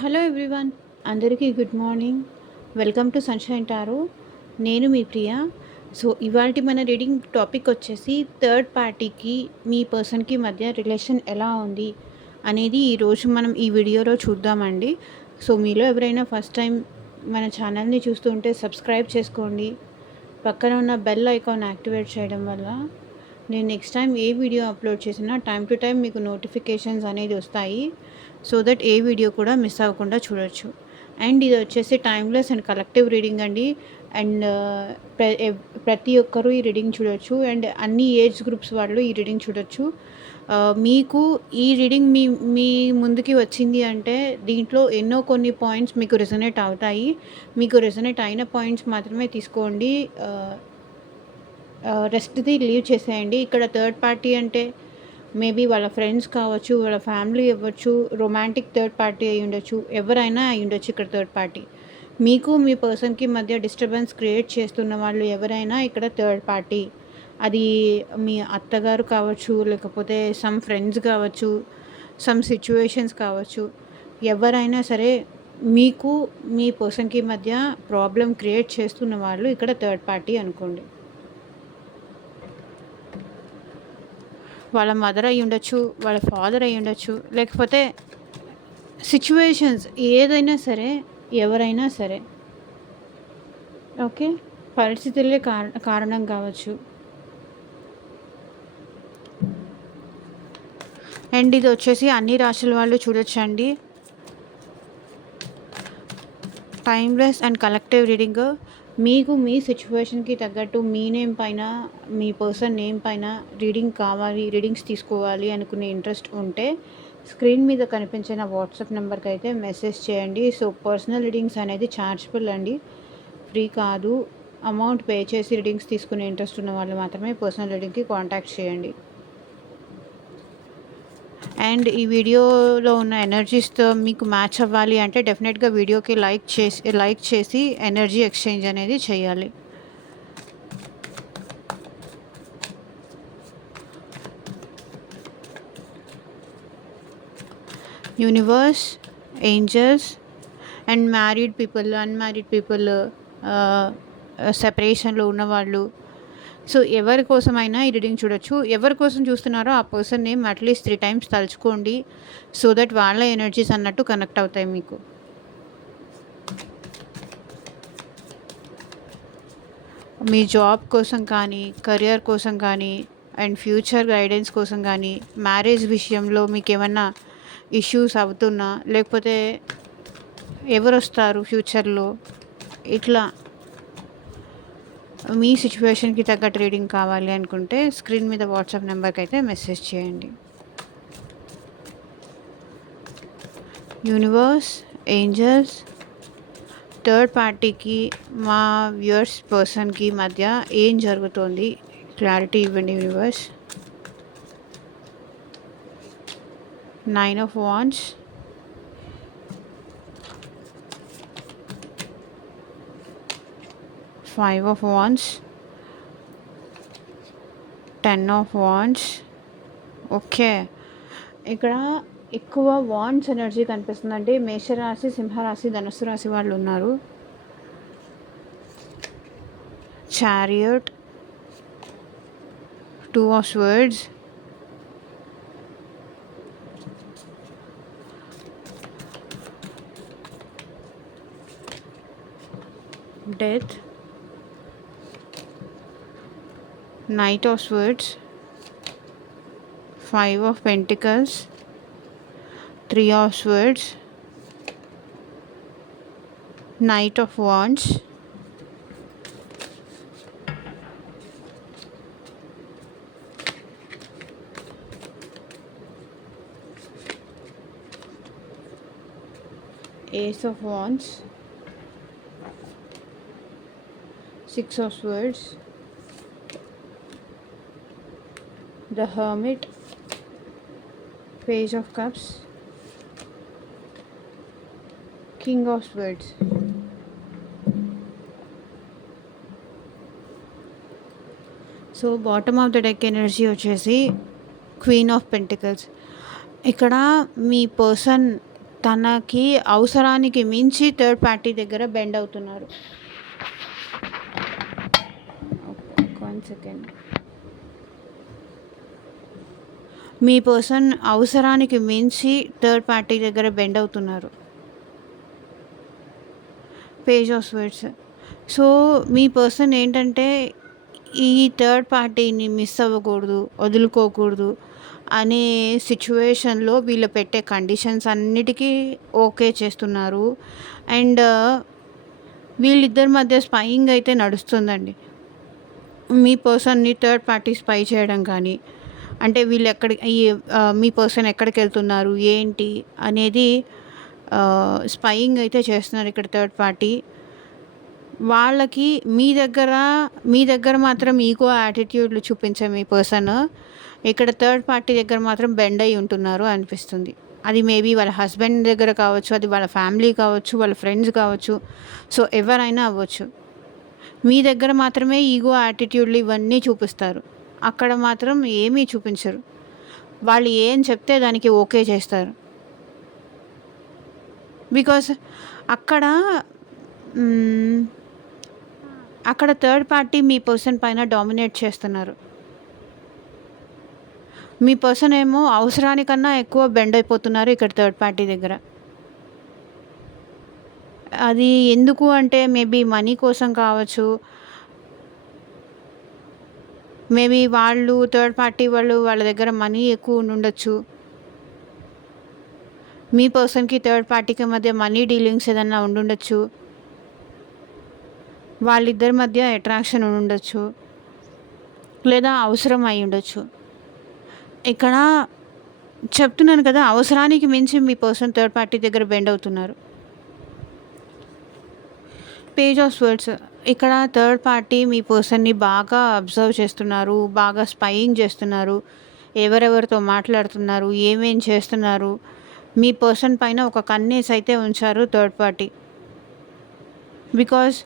Hello everyone, అందరికీ good morning. Welcome to sunshine tarot. నేను మీ ప్రియ. So ఇవాల్టి మన రీడింగ్ టాపిక్ వచ్చేసి థర్డ్ పార్టీకి మీ పర్సన్కి మధ్య రిలేషన్ ఎలా ఉంది అనేది ఈరోజు మనం ఈ వీడియోలో చూద్దామండి. సో మీలో ఎవరైనా ఫస్ట్ టైం మన ఛానల్ని చూస్తుంటే సబ్స్క్రైబ్ చేసుకోండి. పక్కన ఉన్న బెల్ ఐకాన్ యాక్టివేట్ చేయడం వల్ల నేను నెక్స్ట్ టైం ఏ వీడియో అప్లోడ్ చేసినా టైం టు టైం మీకు నోటిఫికేషన్స్ అనేది వస్తాయి. సో దట్ ఏ వీడియో కూడా మిస్ అవ్వకుండా చూడొచ్చు. అండ్ ఇది వచ్చేసి టైమ్లెస్ అండ్ కలెక్టివ్ రీడింగ్ అండి. అండ్ ప్రతి ఒక్కరూ ఈ రీడింగ్ చూడొచ్చు. అండ్ అన్ని ఏజ్ గ్రూప్స్ వాళ్ళు ఈ రీడింగ్ చూడొచ్చు. మీకు ఈ రీడింగ్ మీ మీ ముందుకి వచ్చింది అంటే దీంట్లో ఎన్నో కొన్ని పాయింట్స్ మీకు రెజొనేట్ అవుతాయి. మీకు రెజొనేట్ అయిన పాయింట్స్ మాత్రమే తీసుకోండి. రెస్ట్‌ది లీవ్ చేసేయండి. ఇక్కడ థర్డ్ పార్టీ అంటే మేబీ వాళ్ళ ఫ్రెండ్స్ కావచ్చు, వాళ్ళ ఫ్యామిలీ అవ్వచ్చు, రొమాంటిక్ థర్డ్ పార్టీ అయ్యుండొచ్చు, ఎవరైనా అయ్యుండొచ్చు ఇక్కడ థర్డ్ పార్టీ. మీకు మీ పర్సన్‌కి మధ్య డిస్టర్బెన్స్ క్రియేట్ చేస్తున్న వాళ్ళు ఎవరైనా ఇక్కడ థర్డ్ పార్టీ. అది మీ అత్తగారు కావచ్చు, లేకపోతే సమ్ ఫ్రెండ్స్ కావచ్చు, సమ్ సిట్యుయేషన్స్ కావచ్చు. ఎవరైనా సరే మీకు మీ పర్సన్‌కి మధ్య ప్రాబ్లమ్ క్రియేట్ చేస్తున్న వాళ్ళు ఇక్కడ థర్డ్ పార్టీ అనుకోండి. వాళ్ళ మదర్ అయ్యి ఉండొచ్చు, వాళ్ళ ఫాదర్ అయ్యి ఉండొచ్చు, లేకపోతే సిచ్యువేషన్స్ ఏదైనా సరే, ఎవరైనా సరే. ఓకే, పరిస్థితులే కారణం కావచ్చు. అండ్ ఇది వచ్చేసి అన్ని రాశుల వాళ్ళు చూడొచ్చండి. Timeless and collective reading. మీకు మీ సిచ్యువేషన్కి తగ్గట్టు మీ నేమ్ పైన, మీ పర్సన్ నేమ్ పైన రీడింగ్ కావాలి, రీడింగ్స్ తీసుకోవాలి అనుకునే ఇంట్రెస్ట్ ఉంటే స్క్రీన్ మీద కనిపించిన వాట్సాప్ నెంబర్కి అయితే మెసేజ్ చేయండి. సో పర్సనల్ రీడింగ్స్ అనేది ఛార్జబుల్ అండి, ఫ్రీ కాదు. అమౌంట్ పే చేసి రీడింగ్స్ తీసుకునే ఇంట్రెస్ట్ ఉన్న వాళ్ళు మాత్రమే పర్సనల్ రీడింగ్కి కాంటాక్ట్ చేయండి. అండ్ ఈ వీడియోలో ఉన్న ఎనర్జీస్తో మీకు మ్యాచ్ అవ్వాలి అంటే డెఫినెట్గా వీడియోకి లైక్ చేసి ఎనర్జీ ఎక్స్చేంజ్ అనేది చేయాలి. Universe, angels and married people, unmarried people, సెపరేషన్లో ఉన్నవాళ్ళు. సో ఎవరి కోసమైనా ఈ రీడింగ్ చూడొచ్చు. ఎవరి కోసం చూస్తున్నారో ఆ పర్సన్ నేమ్ అట్లీస్ట్ 3 టైమ్స్ తలుచుకోండి. సో దట్ వాళ్ళ ఎనర్జీస్ అన్నట్టు కనెక్ట్ అవుతాయి మీకు. మీ జాబ్ కోసం కానీ, కెరియర్ కోసం కానీ, అండ్ ఫ్యూచర్ గైడెన్స్ కోసం కానీ, మ్యారేజ్ విషయంలో మీకు ఏమన్నా ఇష్యూస్ అవుతున్నా, లేకపోతే ఎవరు వస్తారు ఫ్యూచర్లో, ఇట్లా మీ సిచ్యువేషన్కి తగ్గట్టు రీడింగ్ కావాలి అనుకుంటే స్క్రీన్ మీద వాట్సాప్ నెంబర్కి అయితే మెసేజ్ చేయండి. యూనివర్స్, ఏంజల్స్, థర్డ్ పార్టీకి మా వ్యూయర్స్ పర్సన్కి మధ్య ఏం జరుగుతోంది క్లారిటీ ఇవ్వండి universe. 9 of Wands, Five of Wands, 10 of Wands. Okay, ఇక్కడ ఎక్కువ వాండ్స్ ఎనర్జీ కనిపిస్తుందండి. మేషరాశి, సింహరాశి, ధనుస్సు రాశి వాళ్ళు ఉన్నారు. Chariot, 2 of Swords, Death, Knight of Swords, 5 of Pentacles, 3 of Swords, Knight of Wands, Ace of Wands, 6 of Swords, the Hermit, Page of Cups, King of Swords. So bottom of the deck energy వచ్చేసి queen of pentacles. ఇక్కడ మీ person తనకి అవసరానికి మించి third party దగ్గర bend అవుతున్నారు. 1 second. మీ person అవసరానికి మించి third party దగ్గర బెండ్ అవుతున్నారు. Page of swords. So me person ఏంటంటే ఈ థర్డ్ పార్టీని మిస్ అవ్వకూడదు, వదులుకోకూడదు అనే సిచ్యువేషన్లో వీళ్ళు పెట్టే కండిషన్స్ అన్నిటికీ ఓకే చేస్తున్నారు. అండ్ వీళ్ళిద్దరి మధ్య స్పైయింగ్ అయితే నడుస్తుందండి. మీ పర్సన్ని థర్డ్ పార్టీ స్పై చేయడం కానీ, అంటే వీళ్ళు మీ పర్సన్ ఎక్కడికి వెళ్తున్నారు ఏంటి అనేది స్పైయింగ్ అయితే చేస్తున్నారు ఇక్కడ థర్డ్ పార్టీ. వాళ్ళకి మీ దగ్గర మాత్రం ఈగో యాటిట్యూడ్లు చూపించే మీ పర్సన్ ఇక్కడ థర్డ్ పార్టీ దగ్గర మాత్రం బెండ్ అయి ఉంటున్నారు అనిపిస్తుంది. అది మేబీ వాళ్ళ హస్బెండ్ దగ్గర కావచ్చు, అది వాళ్ళ ఫ్యామిలీ కావచ్చు, వాళ్ళ ఫ్రెండ్స్ కావచ్చు, సో ఎవరైనా అవ్వచ్చు. మీ దగ్గర మాత్రమే ఈగో యాటిట్యూడ్లు ఇవన్నీ చూపిస్తారు, అక్కడ మాత్రం ఏమీ చూపించరు. వాళ్ళు ఏం చెప్తే దానికి ఓకే చేస్తారు. బికాస్ అక్కడ థర్డ్ పార్టీ మీ పర్సన్ పైన డామినేట్ చేస్తున్నారు. మీ పర్సన్ ఏమో అవసరానికన్నా ఎక్కువ బెండ్ అయిపోతున్నారు ఇక్కడ థర్డ్ పార్టీ దగ్గర. అది ఎందుకు అంటే మేబీ మనీ కోసం కావచ్చు, మేబీ థర్డ్ పార్టీ వాళ్ళ దగ్గర మనీ ఎక్కువ ఉండొచ్చు. మీ పర్సన్కి థర్డ్ పార్టీకి మధ్య మనీ డీలింగ్స్ ఏదన్నా ఉండుండొచ్చు. వాళ్ళిద్దరి మధ్య అట్రాక్షన్ ఉండొచ్చు, లేదా అవసరం అయి ఉండొచ్చు. ఇక్కడ చెప్తున్నాను కదా, అవసరానికి మించి మీ పర్సన్ థర్డ్ పార్టీ దగ్గర బెండ్ అవుతున్నారు. Page of swords. ఇక్కడ థర్డ్ పార్టీ మీ పర్సన్ని బాగా అబ్జర్వ్ చేస్తున్నారు, బాగా స్పైయింగ్ చేస్తున్నారు. ఎవరెవరితో మాట్లాడుతున్నారు, ఏమేం చేస్తున్నారు, మీ పర్సన్ పైన ఒక కన్నేసి అయితే ఉంచారు third party. Because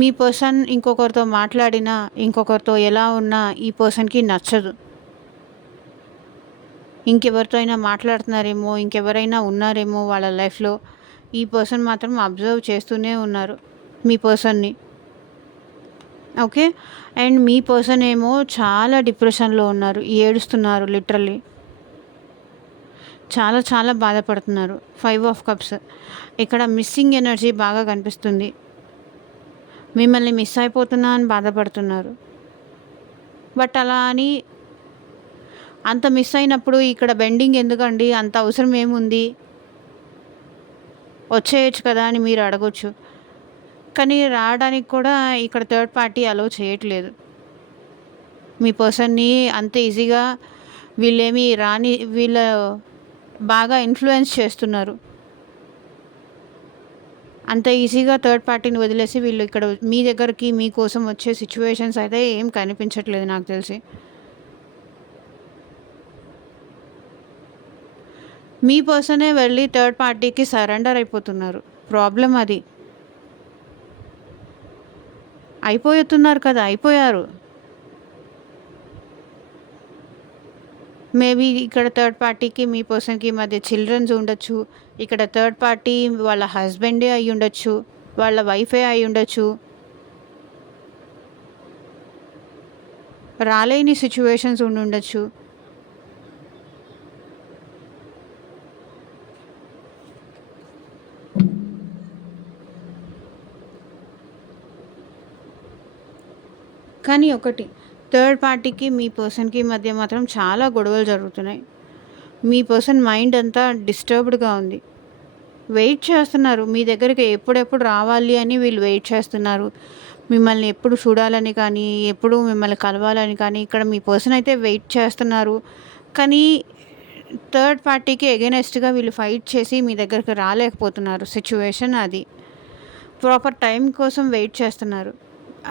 me person ఇంకొకరితో మాట్లాడినా, ఇంకొకరితో ఎలా ఉన్నా ఈ పర్సన్కి నచ్చదు. ఇంకెవరితో అయినా మాట్లాడుతున్నారేమో, ఇంకెవరైనా ఉన్నారేమో వాళ్ళ లైఫ్లో, ఈ పర్సన్ మాత్రం అబ్జర్వ్ చేస్తూనే ఉన్నారు మీ పర్సన్ని. ఓకే. అండ్ మీ పర్సన్ ఏమో చాలా డిప్రెషన్లో ఉన్నారు, ఏడుస్తున్నారు, లిటరల్లీ చాలా చాలా బాధపడుతున్నారు. 5 ఆఫ్ కప్స్. ఇక్కడ మిస్సింగ్ ఎనర్జీ బాగా కనిపిస్తుంది. మిమ్మల్ని మిస్ అయిపోతున్నా అని బాధపడుతున్నారు. బట్ అలా అని అంత మిస్ అయినప్పుడు ఇక్కడ బెండింగ్ ఎందుకండి, అంత అవసరం ఏముంది, వచ్చేయచ్చు కదా అని మీరు అడగొచ్చు. కానీ రావడానికి కూడా ఇక్కడ థర్డ్ పార్టీ అలో చేయట్లేదు మీ పర్సన్ని అంత ఈజీగా. వీళ్ళ బాగా ఇన్ఫ్లుయెన్స్ చేస్తున్నారు. అంత ఈజీగా థర్డ్ పార్టీని వదిలేసి వీళ్ళు ఇక్కడ మీ దగ్గరికి మీకోసం వచ్చే సిచ్యువేషన్స్ అయితే ఏం కనిపించట్లేదు నాకు తెలిసి. మీ పర్సనే వెళ్ళి థర్డ్ పార్టీకి సరెండర్ అయిపోతున్నారు. ప్రాబ్లం అది. అయిపోతున్నారు కదా, అయిపోయారు. మేబీ ఇక్కడ థర్డ్ పార్టీకి మీ పర్సన్కి మధ్య చిల్డ్రన్స్ ఉండొచ్చు. ఇక్కడ థర్డ్ పార్టీ వాళ్ళ హస్బెండే అయి ఉండొచ్చు, వాళ్ళ వైఫే అయి ఉండొచ్చు. రాలేని సిచ్యువేషన్స్ ఉండొచ్చు. కానీ ఒకటి, థర్డ్ పార్టీకి మీ పర్సన్కి మధ్య మాత్రం చాలా గొడవలు జరుగుతున్నాయి. మీ పర్సన్ మైండ్ అంతా డిస్టర్బ్డ్గా ఉంది. వెయిట్ చేస్తున్నారు మీ దగ్గరికి ఎప్పుడెప్పుడు రావాలి అని వీళ్ళు వెయిట్ చేస్తున్నారు. మిమ్మల్ని ఎప్పుడు చూడాలని కానీ, ఎప్పుడు మిమ్మల్ని కలవాలని కానీ ఇక్కడ మీ పర్సన్ అయితే వెయిట్ చేస్తున్నారు. కానీ థర్డ్ పార్టీకి ఎగెనెస్ట్గా వీళ్ళు ఫైట్ చేసి మీ దగ్గరికి రాలేకపోతున్నారు. సిచ్యువేషన్ అది. ప్రాపర్ టైం కోసం వెయిట్ చేస్తున్నారు.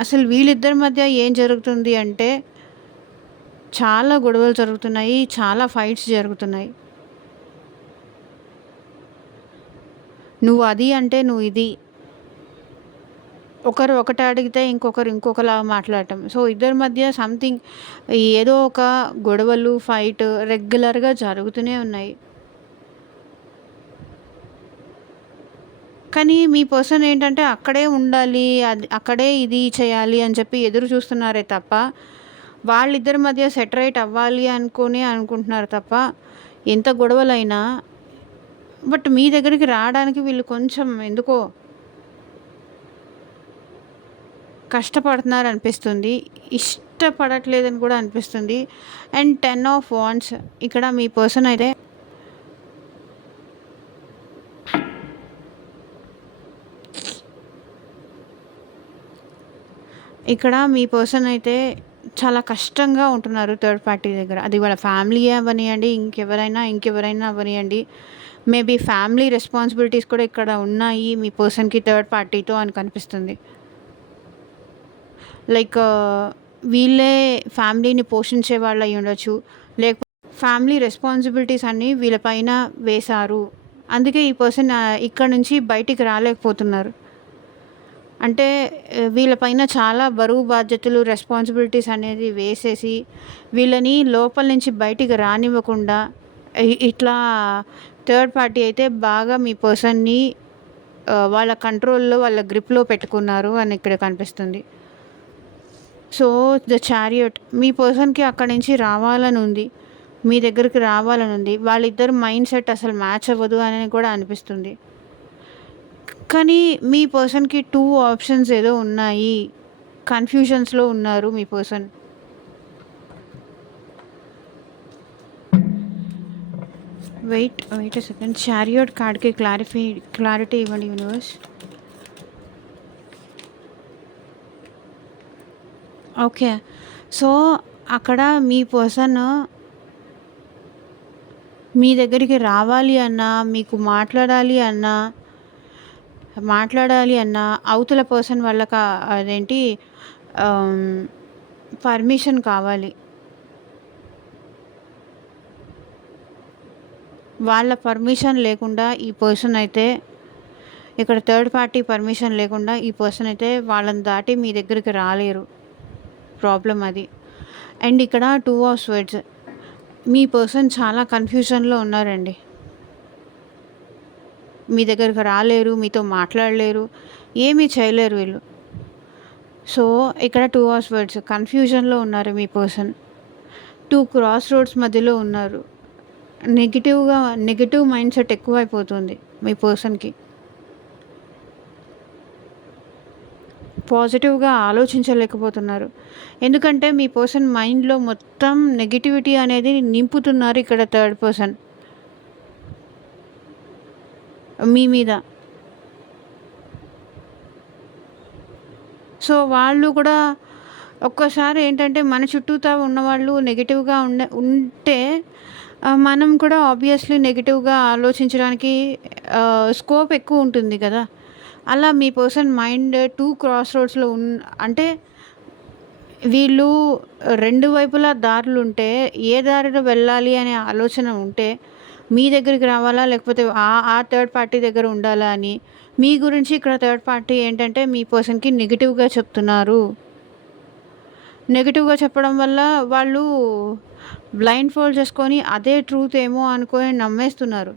అసలు వీళ్ళిద్దరి మధ్య ఏం జరుగుతుంది అంటే చాలా గొడవలు జరుగుతున్నాయి, చాలా ఫైట్స్ జరుగుతున్నాయి. నువ్వు అది అంటే నువ్వు ఇది, ఒకరు ఒకటి అడిగితే ఇంకొకరు ఇంకొకలా మాట్లాడటం. సో ఇద్దరి మధ్య సంథింగ్ ఏదో ఒక గొడవలు, ఫైట్ రెగ్యులర్గా జరుగుతూనే ఉన్నాయి. కానీ మీ పర్సన్ ఏంటంటే అక్కడే ఉండాలి, అది అక్కడే ఇది చేయాలి అని చెప్పి ఎదురు చూస్తున్నారే తప్ప, వాళ్ళిద్దరి మధ్య సెటరేట్ అవ్వాలి అనుకుని అనుకుంటున్నారు తప్ప, ఎంత గొడవలైనా బట్ మీ దగ్గరికి రావడానికి వీళ్ళు కొంచెం ఎందుకో కష్టపడుతున్నారనిపిస్తుంది. ఇష్టపడట్లేదని కూడా అనిపిస్తుంది. అండ్ 10 ఆఫ్ వాండ్స్ ఇక్కడ మీ పర్సన్ అయితే ఇక్కడ మీ పర్సన్ అయితే చాలా కష్టంగా ఉంటున్నారు థర్డ్ పార్టీ దగ్గర. అది వాళ్ళ ఫ్యామిలీయే అవ్వనియండి, ఇంకెవరైనా అవ్వనియండి. మేబీ ఫ్యామిలీ రెస్పాన్సిబిలిటీస్ కూడా ఇక్కడ ఉన్నాయి మీ పర్సన్‌కి థర్డ్ పార్టీతో అని కనిపిస్తుంది. లైక్ వీళ్ళే ఫ్యామిలీని పోషించే వాళ్ళు అయ్యుండొచ్చు. లేకపోతే ఫ్యామిలీ రెస్పాన్సిబిలిటీస్ అన్నీ వీళ్ళ పైన వేశారు. అందుకే ఈ పర్సన్ ఇక్కడ నుంచి బయటికి రాలేకపోతున్నారు. అంటే వీళ్ళ పైన చాలా బరువు బాధ్యతలు, రెస్పాన్సిబిలిటీస్ అనేది వేసేసి, వీళ్ళని లోపల నుంచి బయటికి రానివ్వకుండా ఇట్లా థర్డ్ పార్టీ అయితే బాగా మీ పర్సన్‌ని వాళ్ళ కంట్రోల్‌లో, వాళ్ళ గ్రిప్‌లో పెట్టుకున్నారు అని ఇక్కడ కనిపిస్తుంది. సో, ద చారియట్ మీ పర్సన్‌కి అక్కడి నుంచి రావాలనుంది. మీ దగ్గరికి రావాలనుంది. వాళ్ళిద్దరి మైండ్ సెట్ అసలు మ్యాచ్ అవ్వదు అని కూడా అనిపిస్తుంది. కానీ మీ పర్సన్‌కి 2 ఆప్షన్స్ ఏదో ఉన్నాయి. కన్‌ఫ్యూజన్స్‌లో ఉన్నారు మీ person. Wait a second. Chariot కార్డ్‌కి క్లారిటీ ఇవ్వండి యూనివర్స్. ఓకే. సో, అక్కడ మీ పర్సన్ మీ దగ్గరికి రావాలి అన్నా, మీకు మాట్లాడాలి అన్నా అవతల పర్సన్ వాళ్ళకి అదేంటి పర్మిషన్ కావాలి. వాళ్ళ పర్మిషన్ లేకుండా ఈ పర్సన్ అయితే ఇక్కడ థర్డ్ పార్టీ పర్మిషన్ లేకుండా ఈ పర్సన్ అయితే వాళ్ళని దాటి మీ దగ్గరికి రాలేరు. ప్రాబ్లం అది. అండ్ ఇక్కడ 2 ఆఫ్ స్వర్డ్స్ మీ పర్సన్ చాలా కన్‌ఫ్యూజన్‌లో ఉన్నారండి. మీ దగ్గరికి రాలేరు, మీతో మాట్లాడలేరు, ఏమీ చేయలేరు వీళ్ళు. సో, ఇక్కడ 2 ఆఫ్ స్వర్డ్స్ కన్‌ఫ్యూజన్‌లో ఉన్నారు మీ పర్సన్. 2 క్రాస్ రోడ్స్ మధ్యలో ఉన్నారు. నెగెటివ్ మైండ్ సెట్ ఎక్కువైపోతుంది మీ పర్సన్‌కి. పాజిటివ్‌గా ఆలోచించలేకపోతున్నారు. ఎందుకంటే మీ పర్సన్ మైండ్‌లో మొత్తం నెగటివిటీ అనేది నింపుతున్నారు ఇక్కడ థర్డ్ పర్సన్ మీ మీద. సో, వాళ్ళు కూడా ఒక్కోసారి ఏంటంటే మన చుట్టూతా ఉన్నవాళ్ళు నెగెటివ్‌గా ఉంటే మనం కూడా ఆబ్వియస్‌లీ నెగెటివ్‌గా ఆలోచించడానికి స్కోప్ ఎక్కువ ఉంటుంది కదా! అలా మీ పర్సన్ మైండ్ 2 క్రాస్ రోడ్స్‌లో అంటే వీళ్ళు 2 వైపులా దారులుంటే ఏ దారిలో వెళ్ళాలి అనే ఆలోచన ఉంటే మీ దగ్గరికి రావాలా? లేకపోతే ఆ థర్డ్ పార్టీ దగ్గర ఉండాలా అని మీ గురించి ఇక్కడ థర్డ్ పార్టీ ఏంటంటే మీ పర్సన్‌కి నెగెటివ్‌గా చెప్తున్నారు. నెగెటివ్‌గా చెప్పడం వల్ల వాళ్ళు బ్లైండ్ ఫోల్డ్ చేసుకొని అదే ట్రూత్ ఏమో అనుకొని నమ్మేస్తున్నారు.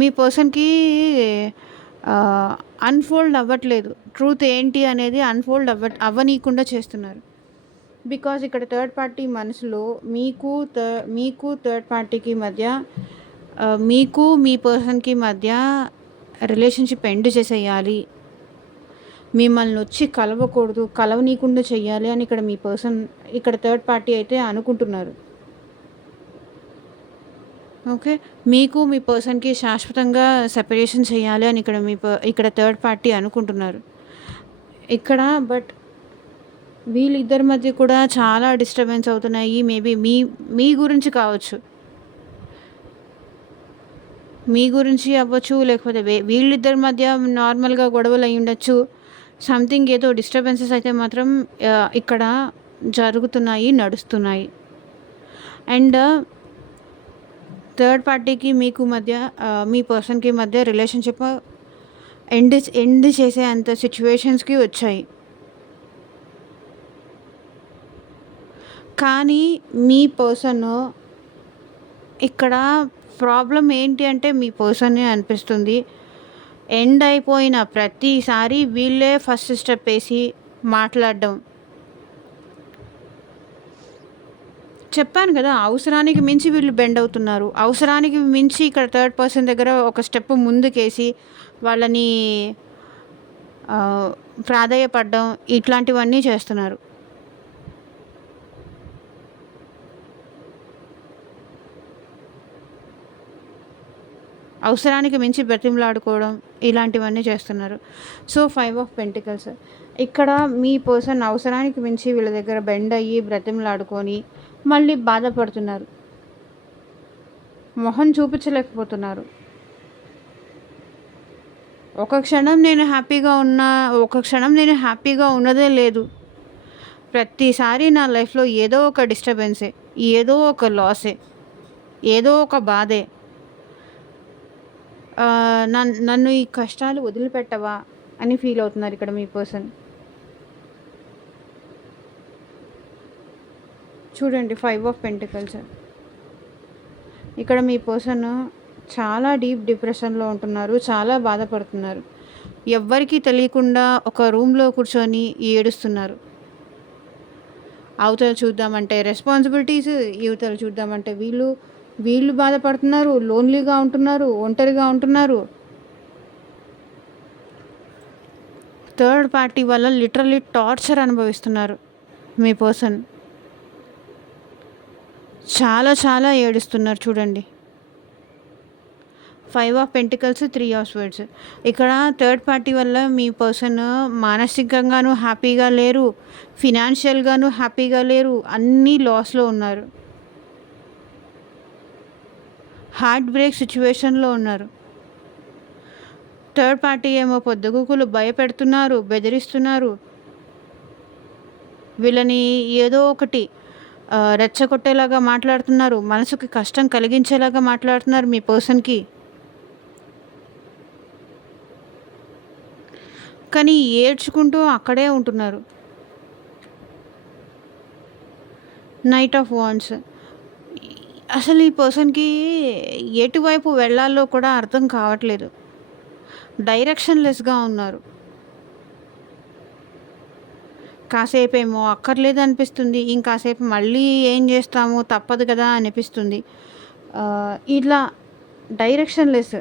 మీ పర్సన్‌కి అన్‌ఫోల్డ్ అవ్వట్లేదు. ట్రూత్ ఏంటి అనేది అన్‌ఫోల్డ్ అవ్వనీయకుండా చేస్తున్నారు. బికాజ్ ఇక్కడ థర్డ్ పార్టీ మనసులో మీకు థర్డ్ పార్టీకి మధ్య మీకు మీ పర్సన్‌కి మధ్య రిలేషన్‌షిప్ ఎండ్ చేసేయాలి. మిమ్మల్ని వచ్చి కలవనీయకుండా చెయ్యాలి అని ఇక్కడ థర్డ్ పార్టీ అయితే అనుకుంటున్నారు. ఓకే. మీకు మీ పర్సన్‌కి శాశ్వతంగా సెపరేషన్ చేయాలి అని ఇక్కడ థర్డ్ పార్టీ అనుకుంటున్నారు. ఇక్కడ బట్ వీళ్ళిద్దరి మధ్య కూడా చాలా డిస్టర్బెన్స్ అవుతున్నాయి. మేబీ మీ గురించి కావచ్చు. మీ గురించి అవ్వచ్చు, లేకపోతే వీళ్ళిద్దరి మధ్య నార్మల్‌గా గొడవలు అయ్యుండొచ్చు. సంథింగ్ ఏదో డిస్టర్బెన్సెస్ అయితే మాత్రం ఇక్కడ నడుస్తున్నాయి. అండ్ థర్డ్ పార్టీకి మీకు మధ్య మీ పర్సన్‌కి మధ్య రిలేషన్‌షిప్ ఎండ్ చేసే అంత సిట్యుయేషన్స్‌కి వచ్చాయి. కానీ మీ పర్సన్ ఇక్కడ ప్రాబ్లమ్ ఏంటి అంటే మీ పర్సనే అనిపిస్తుంది. ఎండ్ అయిపోయిన ప్రతిసారి వీళ్ళే ఫస్ట్ స్టెప్ వేసి మాట్లాడడం. చెప్పాను కదా! అవసరానికి మించి వీళ్ళు బెండ్ అవుతున్నారు. అవసరానికి మించి ఇక్కడ థర్డ్ పర్సన్ దగ్గర ఒక స్టెప్ ముందుకేసి వాళ్ళని ప్రాధేయపడడం ఇట్లాంటివన్నీ చేస్తున్నారు. అవసరానికి మించి బ్రతిమలాడుకోవడం ఇలాంటివన్నీ చేస్తున్నారు. సో 5 ఆఫ్ పెంటికల్స్ ఇక్కడ మీ పర్సన్ అవసరానికి మించి వీళ్ళ దగ్గర బెండ్ అయ్యి బ్రతిమలాడుకొని మళ్ళీ బాధపడుతున్నారు. మొహం చూపించలేకపోతున్నారు. ఒక క్షణం నేను హ్యాపీగా ఉన్నదే లేదు. ప్రతిసారి నా లైఫ్లో ఏదో ఒక డిస్టర్బెన్సే, ఏదో ఒక లాసే, ఏదో ఒక బాధే. నన్ను ఈ కష్టాలు వదిలిపెట్టవా అని ఫీల్ అవుతున్నారు ఇక్కడ మీ పర్సన్. చూడండి 5 ఆఫ్ పెంటికల్స్ ఇక్కడ మీ పర్సన్ చాలా డీప్ డిప్రెషన్లో ఉంటున్నారు. చాలా బాధపడుతున్నారు. ఎవ్వరికీ తెలియకుండా ఒక రూమ్లో కూర్చొని ఏడుస్తున్నారు. అవతల చూద్దామంటే రెస్పాన్సిబిలిటీస్, యువతలు చూద్దామంటే వీళ్ళు బాధపడుతున్నారు. లోన్లీగా ఉంటున్నారు, ఒంటరిగా ఉంటున్నారు. థర్డ్ పార్టీ వల్ల లిటరల్లీ టార్చర్ అనుభవిస్తున్నారు మీ పర్సన్. చాలా చాలా ఏడుస్తున్నారు. చూడండి 5 ఆఫ్ పెంటికల్స్, 3 ఆఫ్ స్వర్డ్స్ ఇక్కడ థర్డ్ పార్టీ వల్ల మీ పర్సన్ మానసికంగాను హ్యాపీగా లేరు, ఫినాన్షియల్గాను హ్యాపీగా లేరు, అన్నీ లాస్లో ఉన్నారు. హార్ట్ బ్రేక్ సిచ్యువేషన్లో ఉన్నారు. థర్డ్ పార్టీ ఏమో పొద్దుగూకులు భయపెడుతున్నారు, బెదిరిస్తున్నారు. వీళ్ళని ఏదో ఒకటి రెచ్చగొట్టేలాగా మాట్లాడుతున్నారు. మనసుకి కష్టం కలిగించేలాగా మాట్లాడుతున్నారు మీ పర్సన్కి. కానీ ఏడ్చుకుంటూ అక్కడే ఉంటున్నారు. నైట్ ఆఫ్ వాండ్స్ అసలు ఈ పర్సన్కి ఎటువైపు వెళ్ళాలో కూడా అర్థం కావట్లేదు. డైరెక్షన్లెస్గా ఉన్నారు. కాసేపేమో అక్కర్లేదు అనిపిస్తుంది, ఇంకాసేపు మళ్ళీ ఏం చేస్తాము తప్పదు కదా అనిపిస్తుంది. ఇట్లా డైరెక్షన్లెస్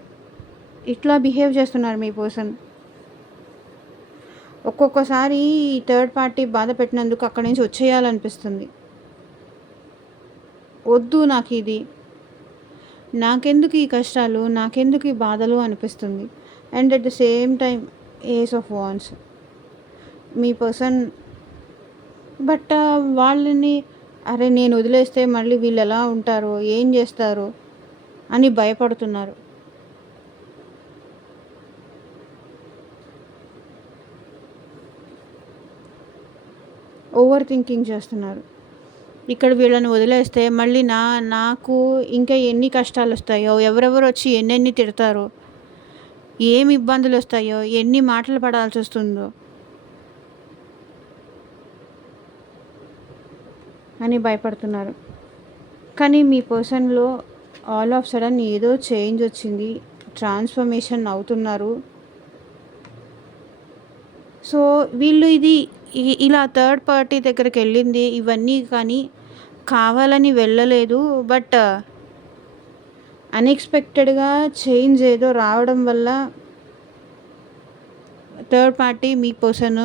ఇట్లా బిహేవ్ చేస్తున్నారు మీ పర్సన్. ఒక్కొక్కసారి ఈ థర్డ్ పార్టీ బాధ పెట్టినందుకు అక్కడి నుంచి వచ్చేయాలనిపిస్తుంది. వద్దు నాకు ఇది, నాకెందుకు ఈ కష్టాలు, నాకెందుకు ఈ బాధలు అనిపిస్తుంది. And at the same time ace of wands మీ పర్సన్ బట్ వాళ్ళని అరే నేను వదిలేస్తే మళ్ళీ వీళ్ళు ఎలా ఉంటారో, ఏం చేస్తారో అని భయపడుతున్నారు. ఓవర్ థింకింగ్ చేస్తున్నారు. ఇక్కడ వీళ్ళని వదిలేస్తే మళ్ళీ నాకు ఇంకా ఎన్ని కష్టాలు వస్తాయో, ఎవరెవరు వచ్చి ఎన్నెన్ని తిడతారో, ఏమి ఇబ్బందులు వస్తాయో, ఎన్ని మాటలు పడాల్సి వస్తుందో అని భయపడుతున్నారు. కానీ మీ పర్సన్లో ఆల్ ఆఫ్ సడన్ ఏదో చేంజ్ వచ్చింది, ట్రాన్స్ఫర్మేషన్ అవుతున్నారు. సో వీళ్ళు ఇలా థర్డ్ పార్టీ దగ్గరికి వెళ్ళింది ఇవన్నీ కానీ కావాలని వెళ్ళలేదు. బట్ అన్ఎక్స్పెక్టెడ్గా చేంజ్ ఏదో రావడం వల్ల థర్డ్ పార్టీ మీ పర్సన్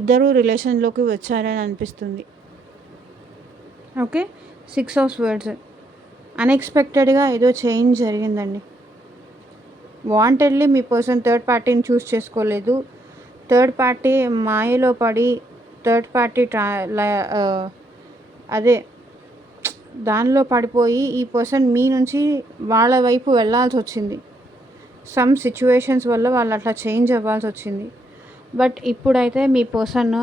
ఇద్దరు రిలేషన్లోకి వచ్చారని అనిపిస్తుంది. ఓకే 6 ఆఫ్ స్వర్డ్స్ అన్ఎక్స్పెక్టెడ్గా ఏదో చేంజ్ జరిగిందండి. వాంటెడ్లీ మీ పర్సన్ థర్డ్ పార్టీని చూస్ చేసుకోలేదు. థర్డ్ పార్టీ మాయలో పడి థర్డ్ పార్టీ దానిలో పడిపోయి ఈ పర్సన్ మీ నుంచి వాళ్ళ వైపు వెళ్ళాల్సి వచ్చింది. సమ్ సిచ్యువేషన్స్ వల్ల వాళ్ళు అట్లా చేంజ్ అవ్వాల్సి వచ్చింది. బట్ ఇప్పుడైతే మీ పర్సన్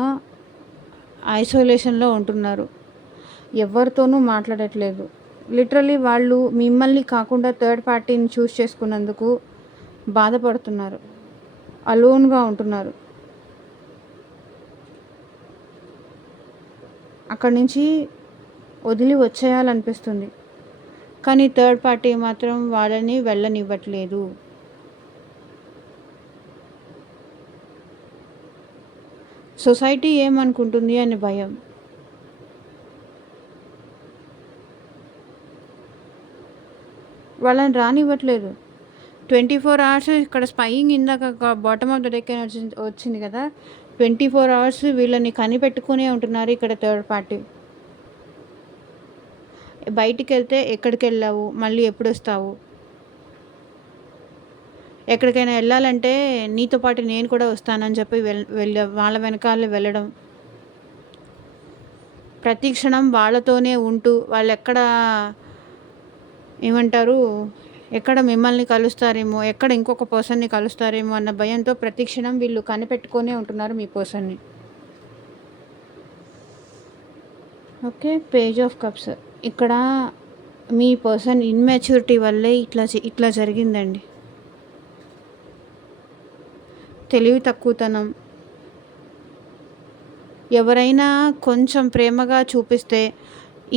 ఐసోలేషన్లో ఉంటున్నారు. ఎవరితోనూ మాట్లాడట్లేదు. లిటరలీ వాళ్ళు మిమ్మల్ని కాకుండా థర్డ్ పార్టీని చూస్ చేసుకున్నందుకు బాధపడుతున్నారు, అలోన్గా ఉంటున్నారు. అక్కడి నుంచి వదిలి వచ్చేయాలనిపిస్తుంది. కానీ థర్డ్ పార్టీ మాత్రం వాళ్ళని వెళ్ళనివ్వట్లేదు. సొసైటీ ఏమనుకుంటుంది అని భయం. వాళ్ళని రానివ్వట్లేదు. 24 అవర్స్ ఇక్కడ స్పైయింగ్ ఇందాక బాటమ్ ఆఫ్ ద డెక్ అని వచ్చింది కదా! 24 అవర్స్ వీళ్ళని కనిపెట్టుకునే ఉంటున్నారు ఇక్కడ థర్డ్ పార్టీ. బయటికెళ్తే ఎక్కడికెళ్ళావు? మళ్ళీ ఎప్పుడొస్తావు? ఎక్కడికైనా వెళ్ళాలంటే నీతో పాటు నేను కూడా వస్తానని చెప్పి వాళ్ళ వెనకాలే వెళ్ళడం. ప్రతి క్షణం వాళ్ళతోనే ఉంటూ వాళ్ళెక్కడ ఏమంటారు, ఎక్కడ మిమ్మల్ని కలుస్తారేమో, ఎక్కడ ఇంకొక పర్సన్‌ని కలుస్తారేమో అన్న భయంతో ప్రతి క్షణం వీళ్ళు కనిపెట్టుకొనే ఉంటున్నారు మీ పర్సన్‌ని. ఓకే. Page of cups. ఇక్కడ మీ పర్సన్ ఇమ్మెచ్యూరిటీ వల్లే ఇట్లా జరిగిందండి. తెలివి తక్కువతనం. ఎవరైనా కొంచెం ప్రేమగా చూపిస్తే,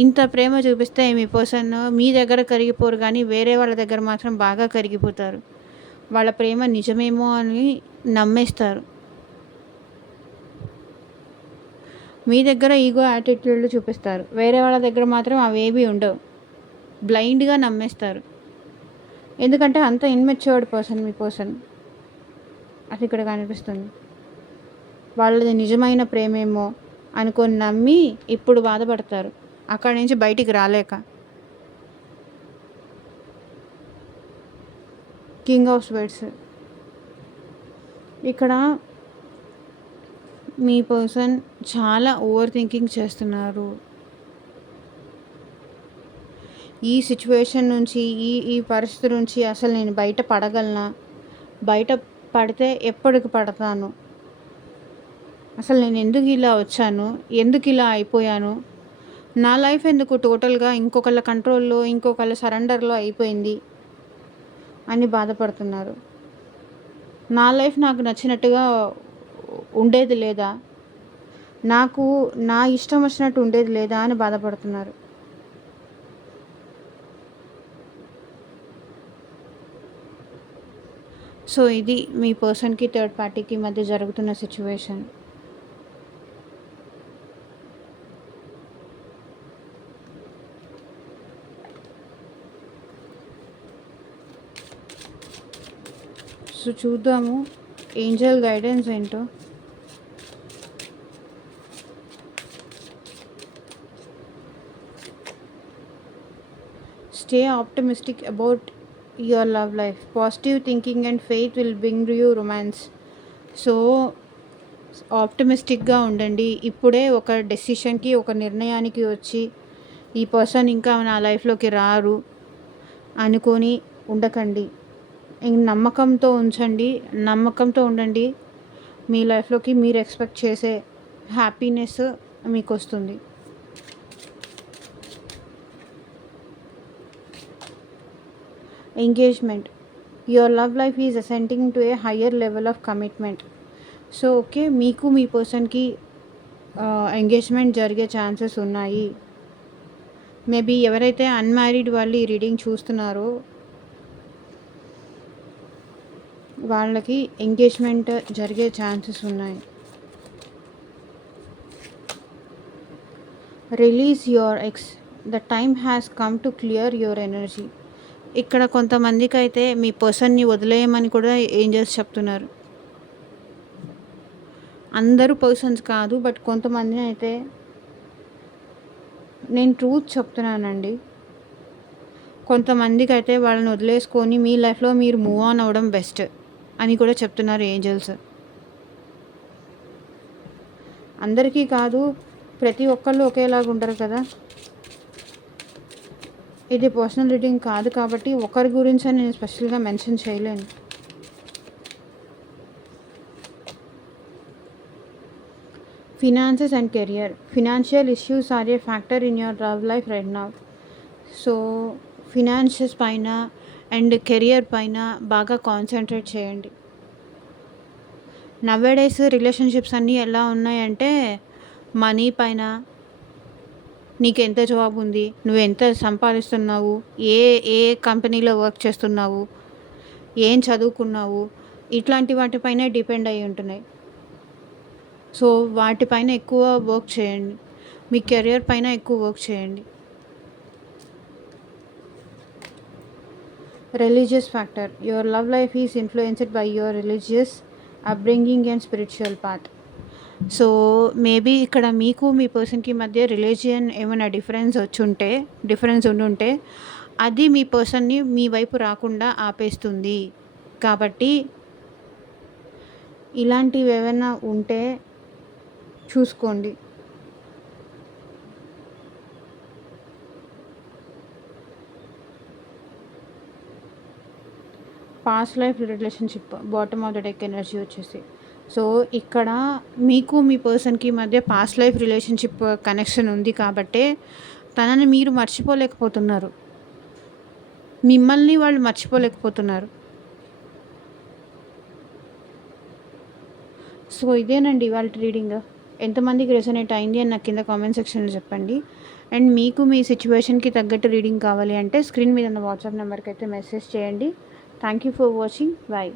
ఇంత ప్రేమ చూపిస్తే మీ పర్సన్ మీ దగ్గర కరిగిపోరు కానీ వేరే వాళ్ళ దగ్గర మాత్రం బాగా కరిగిపోతారు. వాళ్ళ ప్రేమ నిజమేమో అని నమ్మేస్తారు. మీ దగ్గర ఈగో యాటిట్యూడ్లు చూపిస్తారు. వేరే వాళ్ళ దగ్గర మాత్రం అవేవి ఉండవు. బ్లైండ్గా నమ్మేస్తారు. ఎందుకంటే అంత ఇన్మెచ్యూర్డ్ పర్సన్ మీ పర్సన్. అది ఇక్కడ కనిపిస్తుంది. వాళ్ళది నిజమైన ప్రేమేమో అనుకొని నమ్మి ఇప్పుడు బాధపడతారు అక్కడి నుంచి బయటికి రాలేక. King of swords. ఇక్కడ మీ పర్సన్ చాలా ఓవర్ థింకింగ్ చేస్తున్నారు. ఈ సిచ్యువేషన్ నుంచి, ఈ పరిస్థితి నుంచి అసలు నేను బయట పడగలనా? బయట పడితే ఎప్పటికి పడతాను? అసలు నేను ఎందుకు ఇలా వచ్చాను? ఎందుకు ఇలా అయిపోయాను? నా లైఫ్ ఎందుకు టోటల్గా ఇంకొకళ్ళ కంట్రోల్లో, ఇంకొకళ్ళ సరెండర్లో అయిపోయింది అని బాధపడుతున్నారు. నా లైఫ్ నాకు నచ్చినట్టుగా ఉండేది లేదా? నాకు నా ఇష్టం వచ్చినట్టు ఉండేది లేదా అని బాధపడుతున్నారు. సో ఇది మీ పర్సన్కి థర్డ్ పార్టీకి మధ్య జరుగుతున్న సిచ్యువేషన్. సో చూద్దాము ఏంజల్ గైడెన్స్ ఏంటో. Stay optimistic about your love life. Positive thinking and faith will bring you romance. So ఆప్టిమిస్టిక్గా ఉండండి. ఇప్పుడే ఒక డెసిషన్కి, ఒక నిర్ణయానికి వచ్చి ఈ పర్సన్ ఇంకా నా లైఫ్లోకి రారు అనుకొని ఉండకండి. నమ్మకంతో ఉండండి. మీ లైఫ్లోకి మీరు ఎక్స్పెక్ట్ చేసే హ్యాపీనెస్ మీకు వస్తుంది. Engagement. Your love life is ascending to A higher level of commitment. So okay, మీకు మీ పర్సన్కి ఎంగేజ్మెంట్ జరిగే ఛాన్సెస్ ఉన్నాయి. మేబీ ఎవరైతే అన్మ్యారీడ్ వాళ్ళు ఈ రీడింగ్ చూస్తున్నారో వాళ్ళకి ఎంగేజ్మెంట్ జరిగే ఛాన్సెస్ ఉన్నాయి. Release your ex. The time has come to clear your energy. ఇక్కడ కొంతమందికి అయితే మీ పర్సన్ని వదిలేయమని కూడా ఏంజల్స్ చెప్తున్నారు. అందరూ పర్సన్స్ కాదు, బట్ కొంతమందిని అయితే నేను ట్రూత్ చెప్తున్నానండి. కొంతమందికి అయితే వాళ్ళని వదిలేసుకొని మీ లైఫ్లో మీరు మూవ్ ఆన్ అవ్వడం బెస్ట్ అని కూడా చెప్తున్నారు ఏంజల్స్. అందరికీ కాదు, ప్రతి ఒక్కళ్ళు ఒకేలాగా ఉండరు కదా. ఇది పర్సనల్ రీడింగ్ కాదు కాబట్టి ఒకరి గురించి నేను స్పెషల్గా మెన్షన్ చేయలేను. Finances and career. Financial issues are a factor in your love life right now. So finances పైన అండ్ కెరియర్ పైన బాగా కాన్సన్ట్రేట్ చేయండి. నవ్వేడేస్ రిలేషన్షిప్స్ అన్నీ ఎలా ఉన్నాయంటే మనీ పైన, నీకెంత జాబ్ ఉంది, నువ్వెంత సంపాదిస్తున్నావు, ఏ ఏ కంపెనీలో వర్క్ చేస్తున్నావు, ఏం చదువుకున్నావు, ఇట్లాంటి వాటిపైనే డిపెండ్ అయ్యి ఉంటున్నాయి. సో వాటిపైన ఎక్కువ వర్క్ చేయండి, మీ కెరియర్ పైన ఎక్కువ వర్క్ చేయండి. Religious factor, your love life is influenced by your religious upbringing and spiritual path. So maybe ఇక్కడ మీకు మీ పర్సన్కి మధ్య రిలీజియన్ ఏమైనా డిఫరెన్స్ ఉండుంటే అది మీ పర్సన్ని మీ వైపు రాకుండా ఆపేస్తుంది. కాబట్టి ఇలాంటివి ఏమైనా ఉంటే చూసుకోండి. Past life relationship bottom of the deck energy వచ్చేసి, సో ఇక్కడ మీకు మీ పర్సన్కి మధ్య పాస్ట్ లైఫ్ రిలేషన్షిప్ కనెక్షన్ ఉంది కాబట్టే తనని మీరు మర్చిపోలేకపోతున్నారు, మిమ్మల్ని వాళ్ళు మర్చిపోలేకపోతున్నారు. సో ఇదేనండి ఇవాళ రీడింగ్. ఎంతమందికి రెసొనేట్ అయింది అని నాకు కింద కామెంట్ సెక్షన్లో చెప్పండి. అండ్ మీకు మీ సిచ్యువేషన్కి తగ్గట్టు రీడింగ్ కావాలి అంటే స్క్రీన్ మీద ఉన్న వాట్సాప్ నెంబర్కి అయితే మెసేజ్ చేయండి. Thank you for watching. Bye.